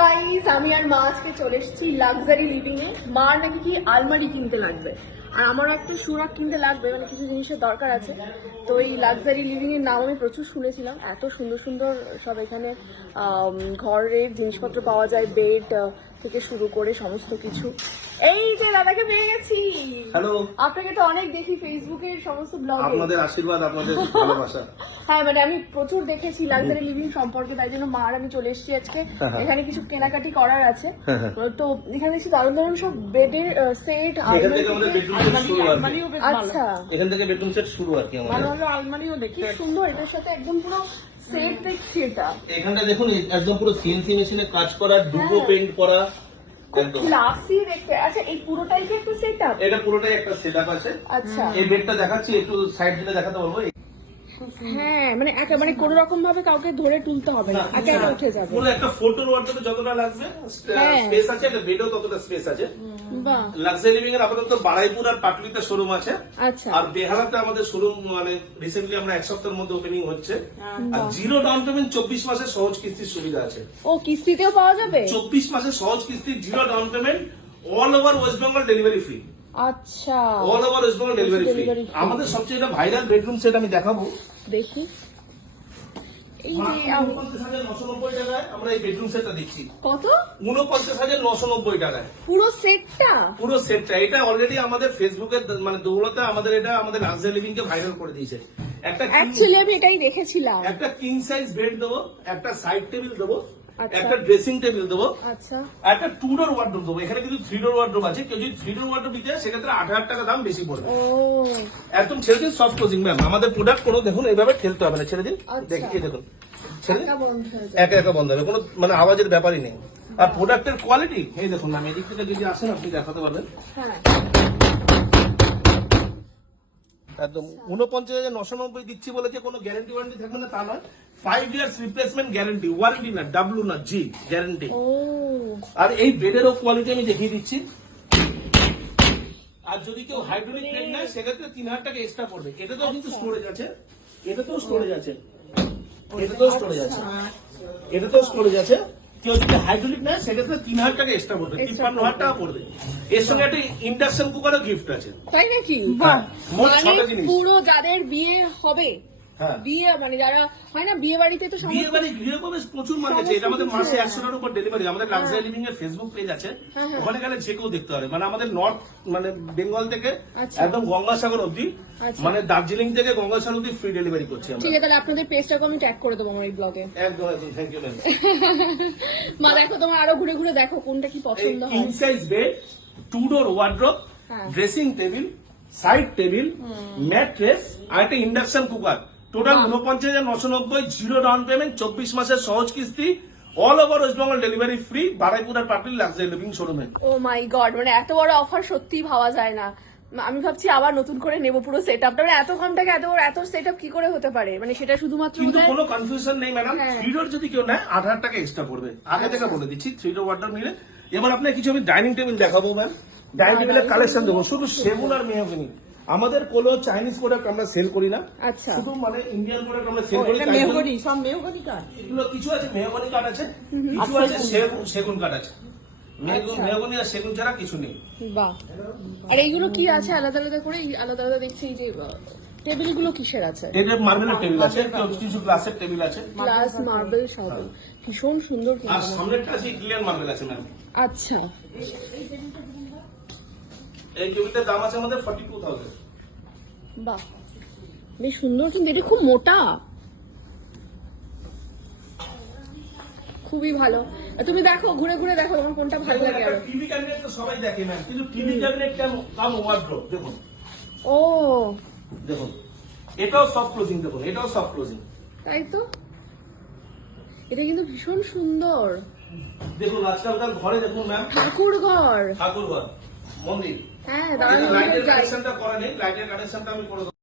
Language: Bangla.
গাইস, আমি আর মা আজকে চলে এসেছি লাক্সারি লিভিং এ। মার নাকি কি আলমারি কিনতে লাগবে, আর আমার একটা সুরাক কিনতে লাগবে, মানে কিছু জিনিসের দরকার আছে। তো এই লাক্সারি লিভিং এর নাম আমি প্রচুর শুনেছিলাম, এত সুন্দর সুন্দর সব এখানে ঘরের জিনিসপত্র পাওয়া যায়, বেড থেকে শুরু করে সমস্ত কিছু। এই যে দাদাকে পেয়ে গেছি। হ্যালো, আপনাকে তো অনেক দেখি ফেসবুকের সমস্ত ব্লগে। আপনাদের আশীর্বাদ, আপনাদের ভালোবাসা। হ্যাঁ, মানে আমি প্রচুর দেখেছি লাক্সারি লিভিং সম্পর্কে, তাই জন্য মার আমি চলে এসেছি আজকে। এখানে কিছু কেনাকাটি করার আছে। তো এখানে দেখছি দারুণ দারুণ সব বেডের সেট, এখান থেকে আমাদের বেডরুম সেট শুরু আর কি। আচ্ছা, এখান থেকে বেডরুম সেট শুরু আর কি আমাদের। ভালো ভালো আলমারিও দেখি, সুন্দর। এটার সাথে একদম পুরো সেট দেখছি এটা। এখানটা দেখুন, একদম পুরো সিএনসি মেশিনে কাজ করা, ডুবো পেইন্ট করা, একদম ক্লাসি দেখতে। আচ্ছা, এই পুরোটাই কি একটা সেটআপ? এটা পুরোটাই একটা সেটআপ আছে। আচ্ছা, এই বেডটা দেখাচ্ছি, একটু সাইড দিলে দেখাতে পারবো। হ্যাঁ, মানে একেবারে কোনো রকম ভাবে কাউকে ধরে তুলতে হবে না, একা একা উঠে যাবে। পুরো একটা ফোটোর ওয়ার্ডরোবে যতটা লাগবে স্পেস আছে, একটা বেডও ততটা স্পেস আছে। বাহ, লাক্সারি লিভিং এর আপাতত বারাইপুর আর পাটুলিতে শোরুম আছে। আচ্ছা, আর বেহালাতে আমাদের শোরুম, মানে রিসেন্টলি আমরা এক সপ্তাহের মধ্যে ওপেনিং হচ্ছে। আর জিরো ডাউন পেমেন্ট 24 মাসের সহজ কিস্তির সুবিধা আছে। ও কিস্তিতেও পাওয়া যাবে? 24 মাসের সহজ কিস্তি, zero down payment, all over West Bengal delivery free. আচ্ছা, all over West Bengal delivery free. Delivery free। আমাদের সবচেয়ে এটা ভাইরাল বেডরুম সেট আমি দেখাবো। দেখি। এই যে 49,990 টাকায় আমরা এই বেডরুম সেটটা দিচ্ছি। কত? 49,990 টাকায় পুরো সেটটা? পুরো সেটটা। এটা অলরেডি আমাদের ফেসবুকের মানে দৌলতে আমাদের এটা আমাদের লাক্সারি লিভিং কে ভাইরাল করে দিয়েছে। অ্যাকচুয়ালি আমি এটাই দেখেছিলাম। একটা কিং সাইজ বেড দেবো, একটা সাইড টেবিল দেবো, আচ্ছা। একটা ড্রেসিং টেবিল দেবো, আচ্ছা, একটা 2 ডোর ওয়ার্ডরোব দেবো। এখানে কিন্তু 3 ডোর ওয়ার্ডরোব আছে। কেউ যদি 3 ডোর ওয়ার্ডরোব নিতে চায় সেক্ষেত্রে 8,000 টাকা দাম বেশি পড়বে। ও একদম ছেড়ে দিন, সফট ক্লোজিং ম্যাম। আমাদের প্রোডাক্ট কোনো দেখুন এইভাবে ঠেলতে হবে না, ছেড়ে দিন। আচ্ছা। দেখি দেখুন, ছেড়ে দিন, টাকা বন্ধ হয়ে যায়। একা একা বন্ধ হবে, কোনো মানে আওয়াজের ব্যাপারই নেই। আর প্রোডাক্টের কোয়ালিটি এই দেখুন ম্যাম, এদিক থেকে যদি আসেন আপনি দেখাতে পারবেন। হ্যাঁ, একদম 49,990 দিচ্ছি বলে যে কোনো গ্যারান্টি ওয়ারেন্টি থাকবে না তা নয়। 5 ইয়ার্স রিপ্লেসমেন্ট গ্যারান্টি, ওয়ারেন্টি না, ডাব্লু না, জি গ্যারান্টি। ও আর এই বেডেরও কোয়ালিটি আমি দেখিয়ে দিচ্ছি। আর যদি কেউ হাইড্রোলিক বেড নেয় সেক্ষেত্রে 3,000 টাকা এক্সট্রা পড়বে। এটাতেও কিন্তু স্টোরেজ আছে, এটাতেও স্টোরেজ আছে, এটাতেও স্টোরেজ আছে, এটাতেও স্টোরেজ আছে। কেউ যদি হাইড্রোলিক নেয় সেক্ষেত্রে 3,000 টাকা এক্সট্রা পড়বে, 53,000 টাকা পড়বে। এর সঙ্গে একটা ইন্ডাকশন কুকারও গিফট আছে। তাই নাকি? হ্যাঁ, মোট মানে 6টা জিনিস। পুরো যাদের বিয়ে হবে, হ্যাঁ, বিয়ে মানে যারা হয় না বিয়ে বাড়িতে তো বিয়ে বাড়ি গৃহপ্রবেশ প্রচুর মাল আছে। এটা আমাদের মাসে 100টার উপর ডেলিভারি। আমাদের লাক্সারি লিভিং এর ফেসবুক পেজ আছে, ওখানে গেলে যে কেউ দেখতে পারে। মানে আমাদের নর্থ মানে বেঙ্গল থেকে আচ্ছা। একদম গঙ্গাসাগর অব্দি, আচ্ছা। মানে দার্জিলিং থেকে গঙ্গাসাগর অব্দি ফ্রি ডেলিভারি করছি আমরা। ঠিক আছে, তাহলে আপনাদের পেজটাকে আমি ট্যাগ করে দেবো আমার এই ব্লগে। একদম একদম, থ্যাংক ইউ ম্যাম। মা দেখো, তোমার আরো ঘুরে ঘুরে দেখো কোনটা কি পছন্দ হয়। King size bed, 2 door wardrobe, হ্যাঁ। Dressing table, side table, mattress আর একটা induction cooker. Total 49,990, zero down payment, 24 মাসের সহজ কিস্তি, all over West Bengal delivery free, Baruipur আর পাটুলি লাক্সারি লিভিং শোরুমে। ও মাই গড, মানে এত বড় অফার সত্যি ভাবা যায় না। আমি ভাবছি আবার নতুন করে নেবো পুরো সেটআপটা। মানে এত কম টাকা এত বড় এত সেটআপ কি করে হতে পারে? মানে সেটা শুধুমাত্র কিন্তু বোধহয়- কোনো কনফিউশন নেই ম্যাডাম। হ্যাঁ। 3 ডোর যদি কেউ নেয় 8,000 টাকা এক্সট্রা পড়বে। আগে থেকে বলে দিচ্ছি, 3 ডোর ওয়ার্ডরোব নিলে। এবার আপনার কিছু আমি ডাইনিং টেবিল দেখাবো ম্যাম। ডাইনিং টেবিলের কালেকশন দেবো, শুধু সেগুন আর মেহগনি। আমাদের কোনো চাইনিজ প্রোডাক্ট আমরা সেল করি না, আচ্ছা, শুধু মানে ইন্ডিয়ান প্রোডাক্ট আমরা সেল করি। মেহগনি, সব মেহগনি কাঠ। এগুলো কিছু আছে মেহগনি কাঠ আছে, কিছু আছে সেগুন কাঠ আছে। মেহগনি আর সেগুন ছাড়া কিছু নেই। বাহ, আর এইগুলো কি আছে আলাদা আলাদা করে? আলাদা আলাদা দেখছি। এই যে টেবিল গুলো কিসের আছে? এটা মার্বেলের টেবিল আছে, কিছু গ্লাসের টেবিল আছে, গ্লাস, মার্বেল সব ভীষণ সুন্দর আর কিন্তু। সামনেরটা আছে ক্লিয়ার মার্বেল আছে ম্যাম। আচ্ছা, এই টেবিলটার দাম আছে আমাদের 42,000। বাহ, বেশ সুন্দর কিন্তু। এটা খুব মোটা, খুবই ভালো। তুমি দেখো, ঘুরে ঘুরে দেখো তোমার কোনটা ভালো লাগে আরো। টিভি ক্যাবিনেট তো সবাই দেখে ম্যাম, কিন্তু টিভি ক্যাবিনেট কাম ওয়ার্ডরোব দেখুন, ও দেখুন এটাও সফট ক্লোজিং, দেখুন এটাও সফট ক্লোজিং। তাই তো, এটা কিন্তু ভীষণ সুন্দর। দেখুন আজকালকার ঘরে দেখুন ম্যাম, ঠাকুর ঘর, ঠাকুর ঘর, মন্দির, হ্যাঁ লাইটের দাঁড়ানো যায়। কানেকশনটা করা নেই, লাইটের কানেকশনটা আমি করে দেবো।